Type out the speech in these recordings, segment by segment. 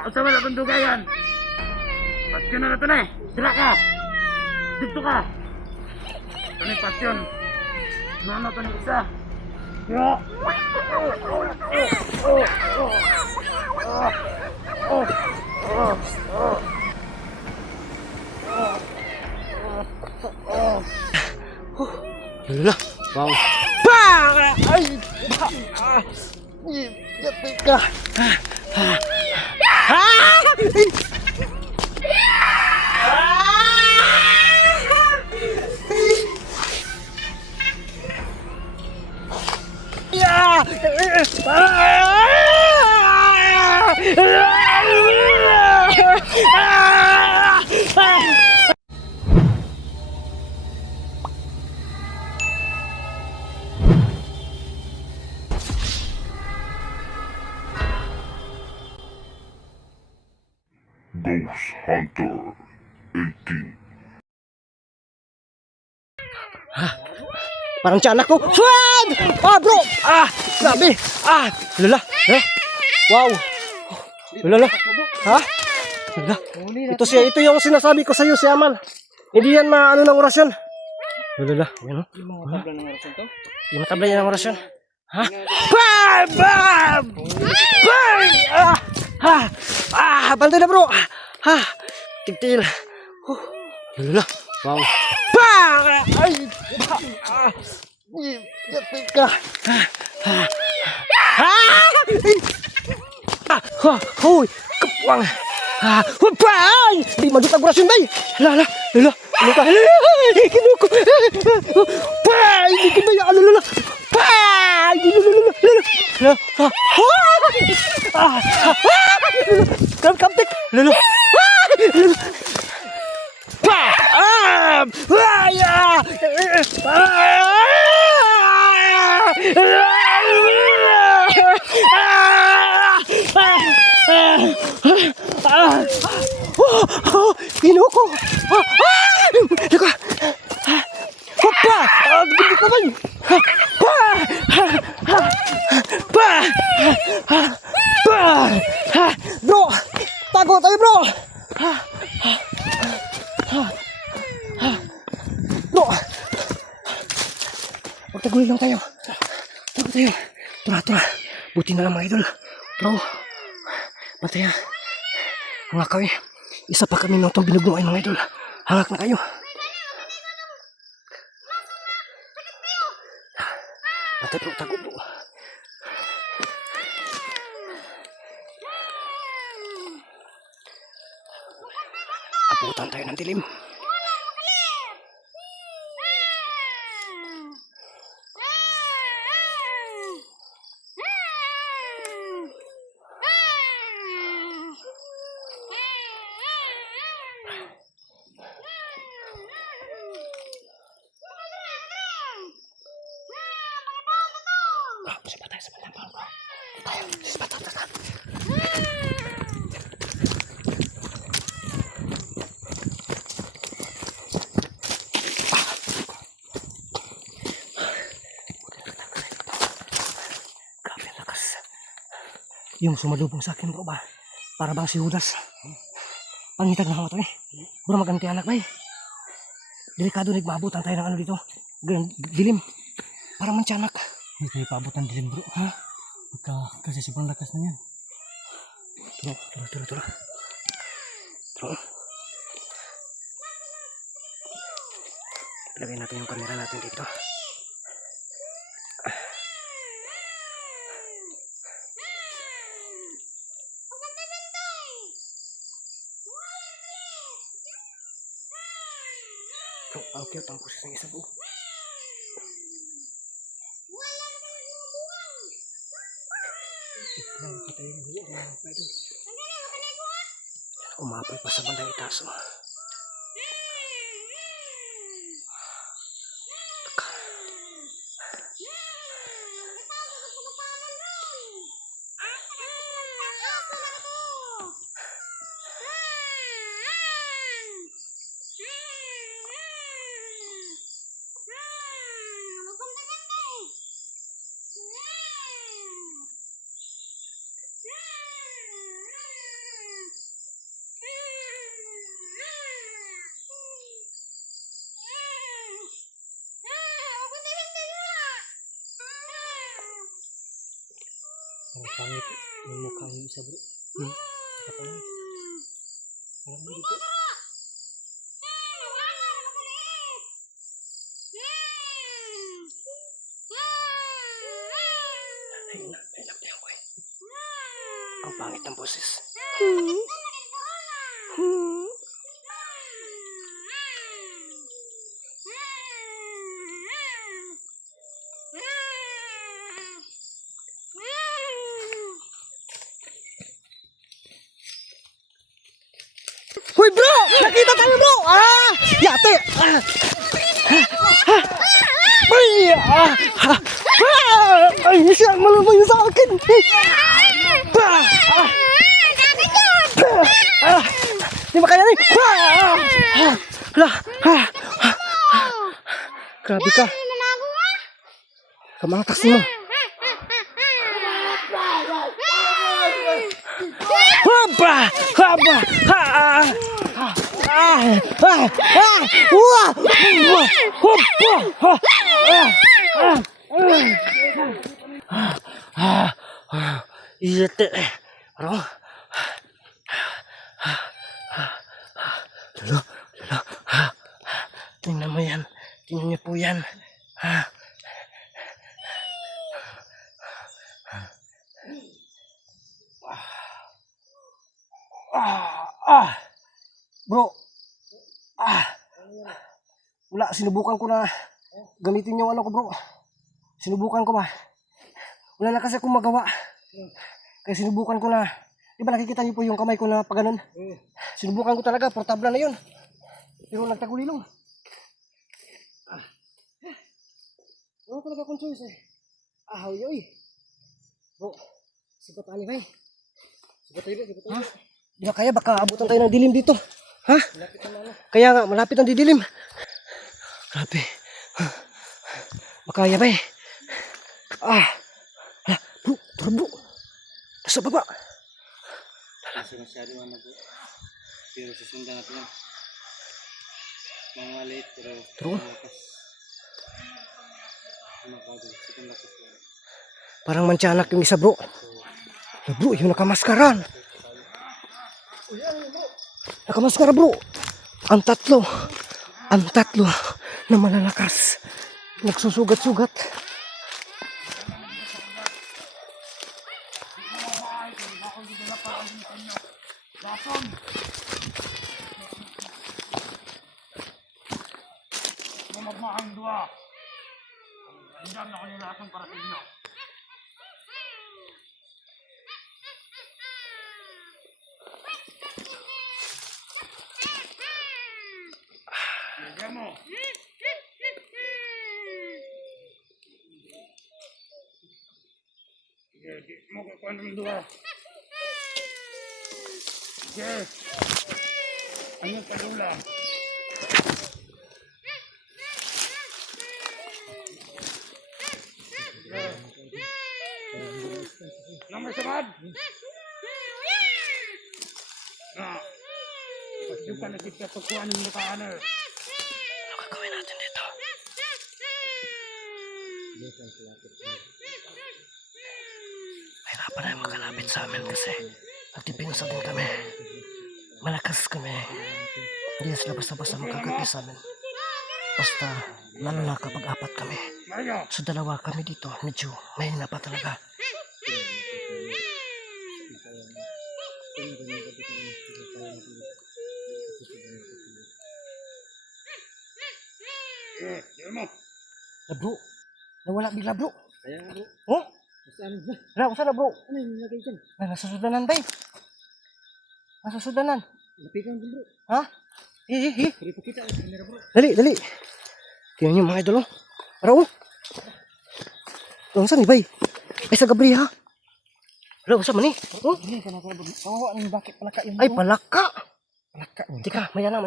Asa man atong dugayan? Pasyon na ito na eh. Sila ka. Dito ka. Ito na yung pasyon. Ano ito na isa? Hala, wow. Bang! Ay! Yatik ka. Ghost Hunter 18. Parang tiyan ako. Swag! Bro! Grabe! Lala! Wow! Lala! Ha? Lala! Ito yung sinasabi ko sa iyo, si Amal. Hindi yan maano ng orasyon. Lala! Yan o. Hindi matabla yan ng orasyon. Ha? Bam! Bam! Bam! Bantay na bro! Tigtil! Lala! Wow! Bang! Ay! Yatik ka! Hoy! Kapwang! Bang! Di magot ang orasyon, bay! Lala! Ano ka? Kinuko! Bang! Hindi ko ba yan? Lala! Bang! Lala! Kaptik! Lala! Pinuko! Laka! Hoppa! Gindi ka man! Bro! Tago tayo bro! Bro! Magtaguloy lang tayo. Tago tayo. Tura. Buti na lang mga idol. Bro. Mataya. Mga kawi. Isa pa kami nung itong binugnuan mga idol. Hangak na kayo. Matay bro. Tago bro. Abutan tayo ng dilim. Sebentar. Grabe ang lakas. Yung sumalubong sa akin bro ba? Para bang si Judas. Pangitag na ako to eh. Bura maganti anak ba eh. Delikado nagmabutan tayo ng ano dito. Dilim. Parang mantyanak. Hindi tayo paabutan dilim bro. Ha? Kasi sobrang lakas na yan. Turo. Lagay natin yung kamera natin dito. Ang cute ang pusis ng isa bro. Umapoy pa sa bandang itaas. Ang pangit yung mukha yung isa bro. Kapangit. Parang hindi ko. Ang pangit ng boses. Hoy bro! Nakita tayo bro! Yate! Ay! Ay! Siya! Malamang yun sa akin! Di makayanin! Grabe ka! Kamang taksi mo! Haba! Haba! Iyete. Bro. Lolo. Tingnan mo yan. Tingnan niyo po yan. Bro. Wala, sinubukan ko na gamitin yung ano ko bro. Sinubukan ko ba? Wala na kasi akong magawa. Kaya sinubukan ko na. Di ba nakikita niyo po yung kamay ko na pag ganun? Sinubukan ko talaga, portable na yun. Pero nagtagulilong. Wala talaga akong choice eh. Yoy. Bro, sipat ani bay. Sipat tayo. Di ba kaya baka abutan tayo ng dilim dito? Ha? Kaya nga, malapit ang didilim. Grabe. Makaya ba eh. Bro, tara bro. Nasa baba. Kasi masyado ano bro. Pero susundan natin yan. Mga late pero True. malakas. Makagod. Sige lakas yan. Parang mantianak yung isa bro. Bro, yung nakamaskaran. Nakamaskara bro. Ang tatlo na malalakas. Nagsusugat-sugat. Magmahang dua. Hanggang na kanila akong para sa inyo. Lagyan mo. Sige, di mo kakuha ng dua. Sige. Ano pa lang? Nomor sabad. Pasti ka nakita sa kuha ng nakaan eh. Ano gagawin natin dito? Mahirapan na yung makalapit sa amin kasi nagtipinsa din kami. Malakas kami. Hindi sila basta-basta makagapi sa amin. Basta lalo na kapag apat kami. Mayo. So dalawa kami dito, medyo mahina pa talaga. Sige mo. Bro, nawala bigla bro. Kaya nga bro. Oh? Saan ba? Wala, saan na bro? Ano yung nilagay dyan? Nasa sudanan ba eh? Nasa sudanan. Lapitan dyan bro. Ha? Hi. Pwede po kita ang camera bro. Dali. Tingnan niyo mga idol oh. Para oh. Saan ni bay? Ay sa gabri ha. Wala, saan man eh? Oh? Hindi ka na bro. Kawawa na yung bakit palaka yung Ay palaka. palaka. Tika, maya na.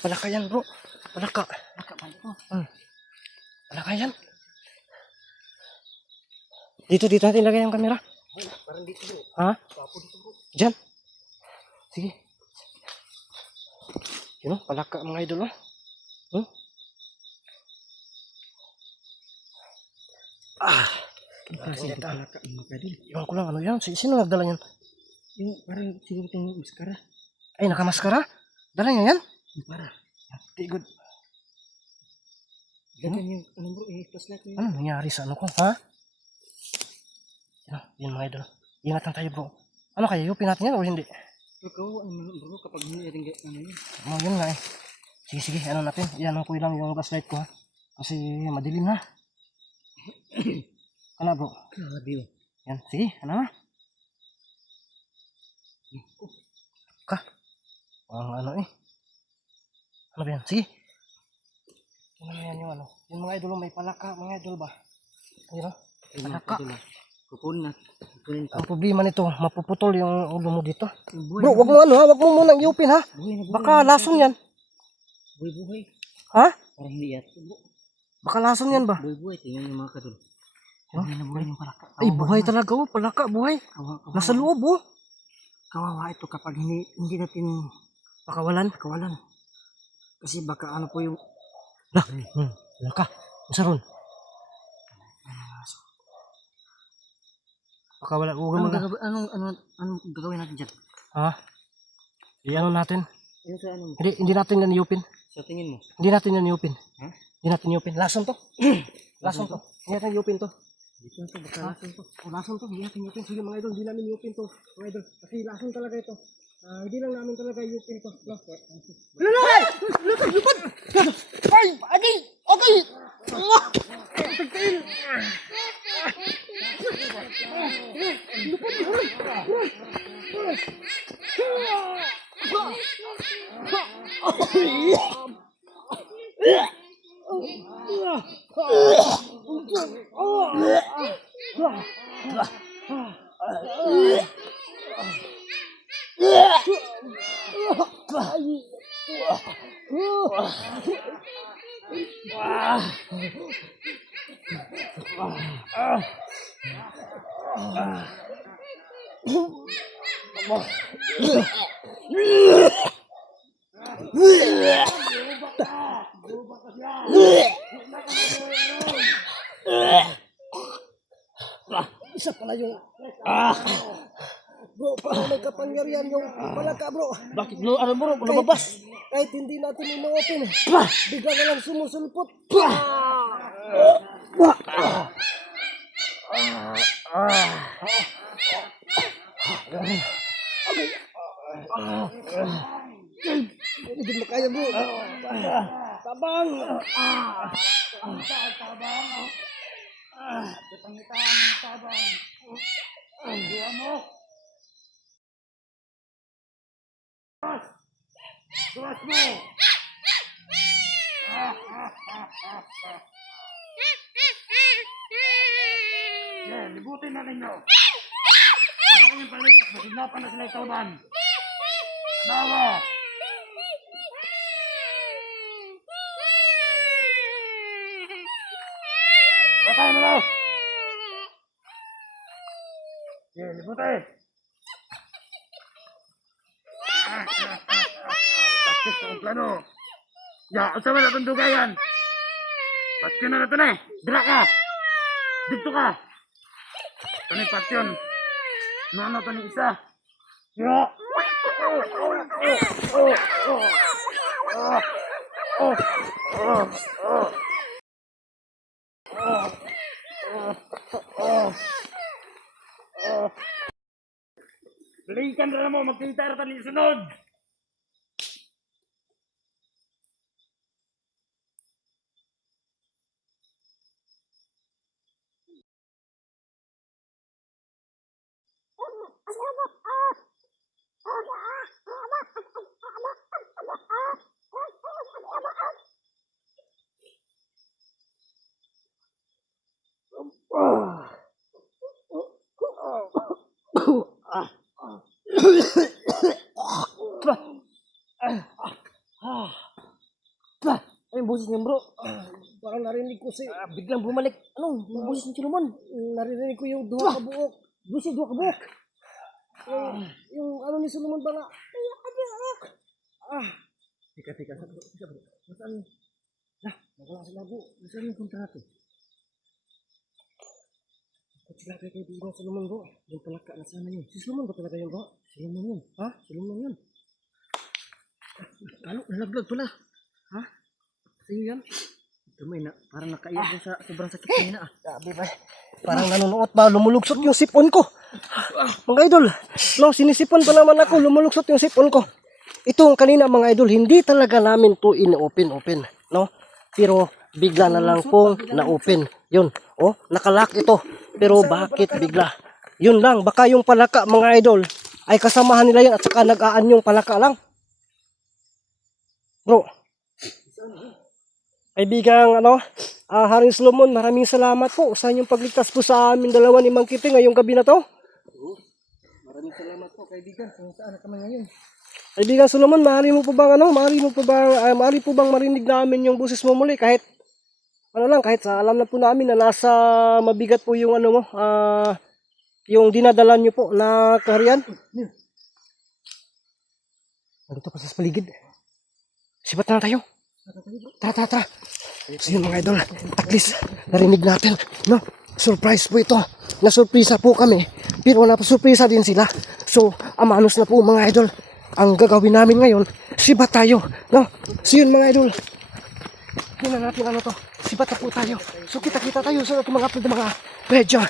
Palaka yan bro. Palaka. Palaka ba ito? Palaka yan. Dito natin lagay ang kamera. Parang dito bro. Ha? Papo dito bro. Diyan. Sige. Yun o, palaka mga idol o. Kasi ito pala ka, mga kadol. Iwan ko lang, ano yan? Sino nagdala yan? Yung parang siguro itong maskara. Ay, nakamaskara? Dala niya yan? Yung para. Tigod. Ganyan yung, ano bro, flashlight mo yun. Ano nangyari sa ano ko, ha? Yan mga idol. Ingatan tayo bro. Ano kaya, yupin natin yan o hindi? Ikaw, ano bro, kapag hindi natin ano yun. Oh, yun nga eh. Sige, sige, ano natin. Yan ko lang yung flashlight ko ha. Kasi madilim na. Ano bro? Grabe oh. Yan, sige, ano na? Ka. Ano eh. Ano ba yan? Sige. Ano yan yung ano? Yung mga idol may palaka, mga idol ba? Ayun o. Palaka. Kukunin ko. Ang problema nito, mapuputol yung ulo mo dito. Buhay, Bro, wag mo ano ha, wag mo munang iupin ha. Baka lason yan. Buhay. Ha? Parang hindi yata. Baka lason yan ba? Buhay. Tingnan yung mga kadol. Huh? Buhay na buhay yung palaka. Ay, buhay talaga oh, palaka, buhay. Nasa loob oh. Kawawa ito kapag hindi natin Pakawalan. Kasi baka ano po yung Lah, laka. Masa ron? Pakawala, huwag mo na. anong gagawin natin dyan? Ha? Ano natin? Ano sa ano? Hindi natin yan iupin. Sa tingin mo? Hindi natin yan iupin. Ha? Hindi natin iupin. Lason to. Lason to. Hindi natin iupin to. Dito na to, baka lason to. O, lason to. Hindi natin iupin. Sige mga idol, hindi namin iupin to. Mga idol, kasi lason talaga ito. Hindi lang namin talaga iupin to. No? Lalay! Lalay! Lupad! Ay! Agi! Okay! Tagtail! Isa pala yung bro, parang may kapangyarihan yung palaka bro. Bakit bro? Ano bro? Lumabas. Kahit hindi natin ino-open, bigla na lang sumusulpot. Hindi mo kaya bro. Tabang. Tuwas mo! Yan, libutin na ninyo. Parang yung palikat, masinapan na sila itawaban. Nawa! Patay na lang! Yan, libutin! Taktis ang plano. Ya, usa man atong dugayan. Pasyon na nato na eh. Dira ka. Dito ka. Ito na yung pasyon. Ano to ni isa? Ya. Balikan na mo, magkita na ni sunod. Ay, boses niya bro. Parang narinig ko biglang bumalik. Ano? Yung boses ni Chilumon. Narinig ko yung duha ka buok. Boses, duha ka buok. Yung ano ni Solomon ba nga? Tika bro. Nasaan? Wala sila bro. Nasaan yung kontrato? sila kay kaibigan Solomon bro. Yung palaka na sana yun. Si Solomon ba talaga yun bro? Solomon yun. Ha? Solomon yun. Ano? Nalaglag pala. Ha? Sa'yo yan? Tumay na. Parang nakaiyak din sa sobrang sakit kanina ah. Sabi ba? Parang nanunuot ba? Lumulugsot yung sipon ko. Mga idol. No, sinisipon pa naman ako. Lumulugsot yung sipon ko. Ito kanina mga idol. Hindi talaga namin to in-open. No? Pero bigla na lang pong na-open. Yun. Oh, nakalock ito. Pero bakit bigla? Yun lang. Baka yung palaka mga idol ay kasamahan nila yun at saka nag-aan yung palaka lang. Bro. Kaibigang Haring Solomon, maraming salamat po sa inyong pagligtas po sa amin dalawa ni Mang Kiting ngayong gabi na to. Maraming salamat po kaibigan. Kung saan ka man ngayon? Kaibigan Solomon, maaari mo po bang maaari po bang marinig namin yung boses mo muli kahit kahit sa alam na po namin na nasa mabigat po yung mo, yung dinadala niyo po na kaharian. Dito pa sa paligid. Sibat na tayo. Tara. So yun mga idol, at least narinig natin, no? Surprise po ito. Nasurprisa po kami, pero napasurprisa din sila. So, amanos na po mga idol. Ang gagawin namin ngayon, sibat tayo, no? So yun mga idol, yun na natin to. Sibat na po tayo. So kita tayo sa mga medyo